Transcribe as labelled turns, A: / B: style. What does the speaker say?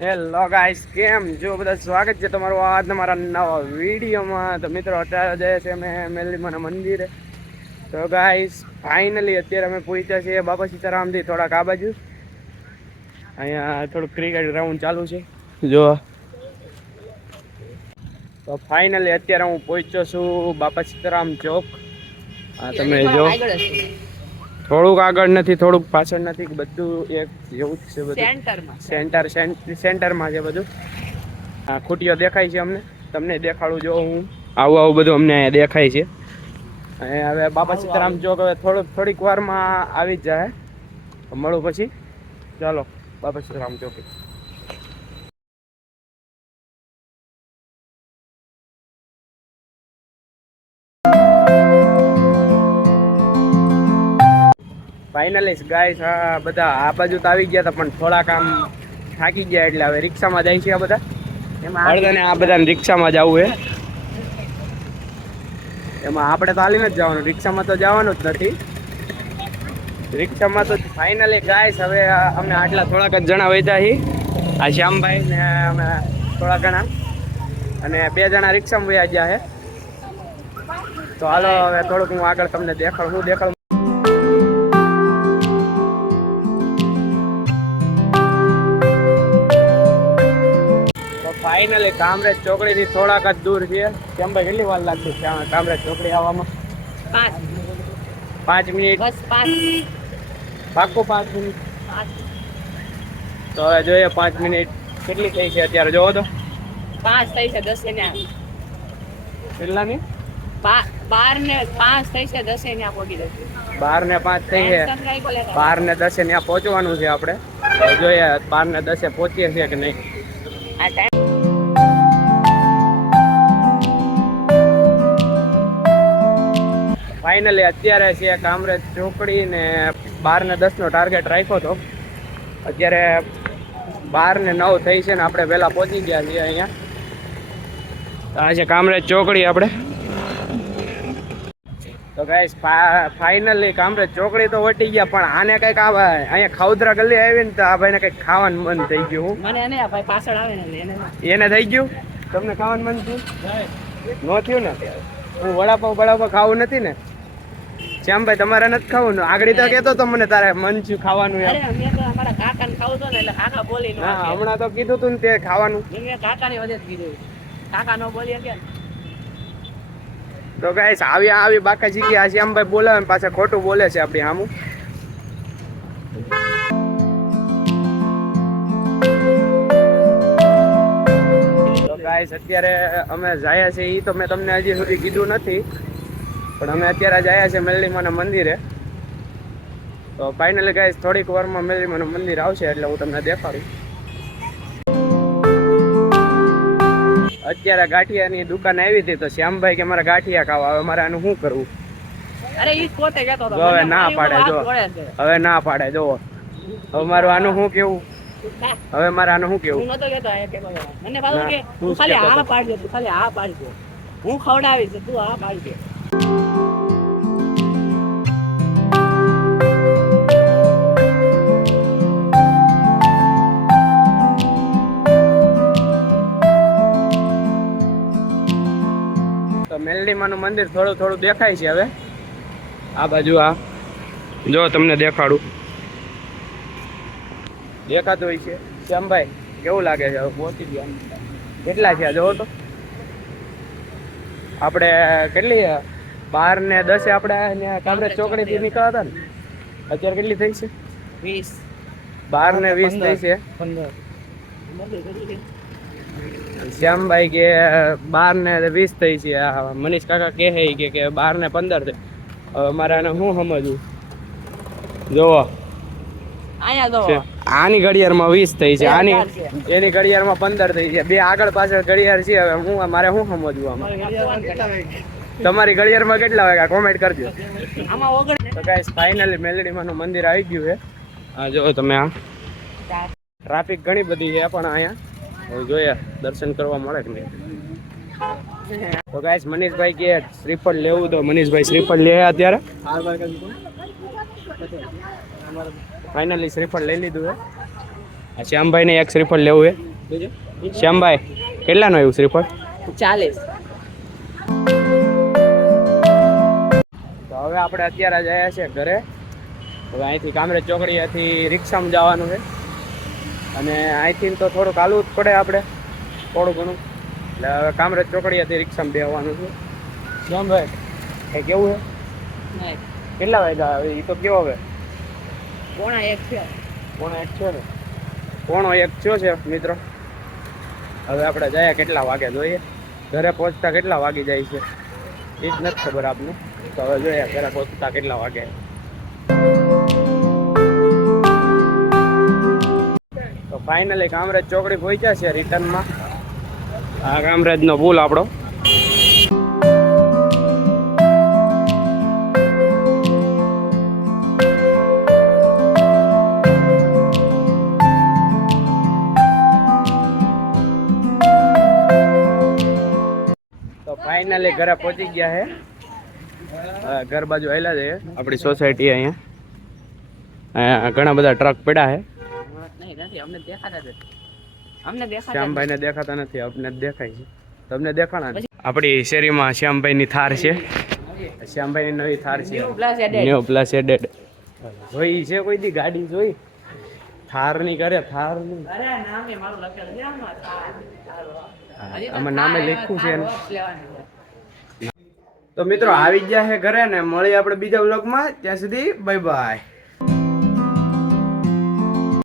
A: Hello guys કેમ જો બધા સ્વાગત છે તમારું આજના મારા નવા વિડીયોમાં. તો મિત્રો અત્યારે જઈએ છે અમે મેલડીમાના મંદિરે. તો ગાઈસ ફાઇનલી અત્યારે અમે પહોંચ્યા છીએ બાપા સીતારામથી થોડાક આ બાજુ. અહીંયા થોડું ક્રિકેટ ગ્રાઉન્ડ ચાલુ છે. જો. તો ફાઇનલી અત્યારે હું પહોંચ્યો છું બાપા સીતારામ ચોક. હા તમે જો. થોડુંક આગળ નથી થોડુંક પાછળ નથી બધું એક જેવું જ છે બધું.
B: સેન્ટરમાં
A: સેન્ટર સેન્ટરમાં છે બધું. આ ખૂટીઓ દેખાય છે અમને. તમને દેખાડું જો હું. આવું આવું બધું અમને અહીંયા દેખાય છે. અને હવે બાબા સીતારામ ચોક હવે થોડુંક થોડીક વારમાં આવી જ જાય. મળું પછી. ચાલો બાબા સીતારામ ચોકે ફાઇનલી ગાઈસ હા બધા આ બાજુ તો આવી ગયા હતા પણ થોડાક આમ થાકી ગયા એટલે હવે રિક્ષામાં જાય છે આ બધા. એમાં અડધાને આ બધાને રિક્ષામાં જવું છે એમાં આપણે તો હાલીને જ જવાનું રિક્ષામાં તો જવાનું જ નથી. રિક્ષામાં તો ફાઇનલી ગાઈસ હવે અમને અમે આટલા થોડાક જ જણા વૈતા હી. આ શ્યામભાઈ ને અમે થોડા ઘણા. અને બે જણા રિક્ષામાં વયા ગયા છે તો હાલો હવે થોડુંક હું આગળ તમને દેખાડું હું દેખાડું ફાઇનલી કામરેજ ચોકડી થી થોડાક જ દૂર છે. કેમ ભાઈ કેટલી વાર લાગશે કામરેજ ચોકડી આવવામાં?
B: પાંચ.
A: પાંચ મિનિટ.
B: બસ પાંચ.
A: પાક્કું પાંચ મિનિટ. તો હવે જોઈએ પાંચ મિનિટ કેટલી થઈ છે અત્યારે. જોવો તો.
B: પાંચ થઈ છે દસે ને
A: કેટલાની?
B: બાર ને પાંચ થઈ છે દસે ને પહોંચી જશે
A: બાર ને પાંચ થઈ છે. બાર ને દસે ત્યાં પહોંચવાનું છે આપણે. જોઈએ બાર ને દસે પહોંચીએ છીએ કે નહીં.
B: આ ટાઈમ
A: ફાઇનલી અત્યારે છે કામરેજ ચોકડી ને બાર ને દસ નો ટાર્ગેટ રાખ્યો હતો. અત્યારે બાર ને નવ થઈ છે ને આપણે વહેલા પહોંચી ગયા છીએ અહીંયા. આ છે કામરેજ ચોકડી આપણે. તો ગાઈસ ફાઇનલી કામરેજ ચોકડી તો વટી ગયા પણ આને કંઈક આવે અહીંયા ખાઉદરા ગલી આવી ને તો આ ભાઈને કંઈક ખાવાનું મન થઈ ગયું
B: મને એને ભાઈ પાછળ આવે ને એને
A: થઈ ગયું? તમને ખાવાનું મન થયું? નો થયું ને? હું વડાપાવ વડાપાવ ખાવું નથી ને? શ્યામભાઈ તમારે નથી ખાવું ને? આગળ તો કેતો તો મને તારે મન થયું ખાવાનું એમ. હમણાં તો કીધું તું ને તે ખાવાનું. તો ગાઈસ આવી આવી બાકા શીખી આ શ્યામભાઈ બોલાવે પાછા ખોટું બોલે છે આપણી સામું તો ગાઈસ અત્યારે અમે જાય છે એ તો મેં તમને હજી સુધી કીધું નથી. પણ અમે અત્યારે જાય છે મેલડીમાના મંદિરે. તો ફાઇનલી ગાઈસ થોડીક વારમાં મેલડીમાનું મંદિર આવશે એટલે હું તમને દેખાડું. અત્યારે ગાંઠિયાની દુકાન આવી હતી તો શ્યામભાઈ કે મારે ગાંઠિયા ખાવા હવે મારે આનું શું કરવું?
B: અરે ઈ પોતે કહેતો હતો
A: હવે ના પાડે, જો. હવે ના પાડે જો. હવે મારું આનું શું કેવું? હવે મારે આનું શું કેવું?
B: નતો કહેતો. મને પાછું કે
A: તું
B: તું ખાલી આ. પાડજે તું ખાલી આ પાડજે. હું ખવડાવીશ તું આ પાડજે.
A: મેલડીમાનું મંદિર થોડું થોડું દેખાય છે હવે. આ બાજુ આ. જો તમને દેખાડું. દેખાતું હોય છે. શ્યામભાઈ કેવું લાગે છે? હવે પહોંચી ગયા કેટલા છે જોવો તો. આપણે કેટલી બાર ને દસે આપણે કામરેજ ચોકડી થી નીકળ્યા હતા ને? અત્યારે કેટલી થઈ છે?
B: વીસ.
A: બાર ને વીસ થઈ છે. શ્યામભાઈ કે બાર ને વીસ થઈ છે. આ મનીષ કાકા કહે છે કે કે બાર ને પંદર થઈ. હવે મારે આને શું સમજવું? જોવો. આની ઘડિયાળમાં વીસ થઈ છે. આની. એની ઘડિયાળમાં પંદર થઈ છે. બે આગળ પાછળ ઘડિયાળ છે. હવે હું મારે શું સમજવું આમાં? તમારી ઘડિયાળમાં કેટલા વાગ્યા? કોમેન્ટ કરજો.
B: આમાં
A: તો ગાઈસ ફાઇનલી મેલડીમાંનું મંદિર આવી ગયું છે. આ જો તમે આ. ટ્રાફિક ઘણી બધી છે પણ અહીંયા. હવે જોઈએ દર્શન કરવા મળે કે નહીં? તો ગાઈસ મનીષભાઈ કે શ્રીફળ લેવું તો મનીષભાઈ શ્રીફળ લે અત્યારે. ફાઇનલી શ્રીફળ લઈ લીધું છે. આ શ્યામભાઈને એક શ્રીફળ લેવું છે. શ્યામભાઈ કેટલાનું આવ્યું શ્રીફળ?
B: ચાલીસ.
A: તો હવે આપણે અત્યારે જયા છે ઘરે. હવે અહીંથી કામરેજ ચોકડીએથી રિક્ષામાં જવાનું છે. અને અહીંથી તો થોડુંક હાલવું જ પડે આપણે. થોડું ઘણું. એટલે હવે કામરેજ ચોકડીયાથી રિક્ષામાં બેહવાનું છે. શ્યામભાઈ એ કેવું છે? કેટલા વાગ્યા હવે એ તો કેવો હવે?
B: પોણા એક છે
A: પોણા એક છે ને? પોણો એક થયો છે મિત્રો. હવે આપણે જયા કેટલા વાગે જોઈએ? ઘરે પહોંચતા કેટલા વાગી જાય છે? એ જ નથી ખબર આપને તો હવે જોઈએ ઘરે પહોંચતા કેટલા વાગે. ફાઇનલી કામરેજ ચોકડી પહોંચ્યા છે રિટર્નમાં આ કામરેજનો પુલ આપણો. ફાઇનલી ઘરે પહોંચી ગયા છે. ઘર બાજુ આવેલા છે. આપણી સોસાયટી અહીંયા. ઘણા બધા ટ્રક પડ્યા છે.
B: નથી અમને દેખાતા જ. અમને દેખાતા
A: શ્યામભાઈને દેખાતા નથી અમને દેખાય છે. તમને દેખાણા આપણી શેરીમાં શ્યામભાઈની થાર છે. શ્યામભાઈની નવી થાર છે. ન્યુ પ્લસ એડેડ જોઈ છે કોઈ દી? ગાડી જોઈ? થારની કરે થારની
B: અરે નામે મારું લખેલું છે. આમાં. સારું. તો
A: આમાં નામે લખ્યું
B: છે.
A: તો મિત્રો આવી ગયા છે ઘરે ને મળી આપણે બીજા વ્લોગમાં. ત્યાં સુધી બાય બાય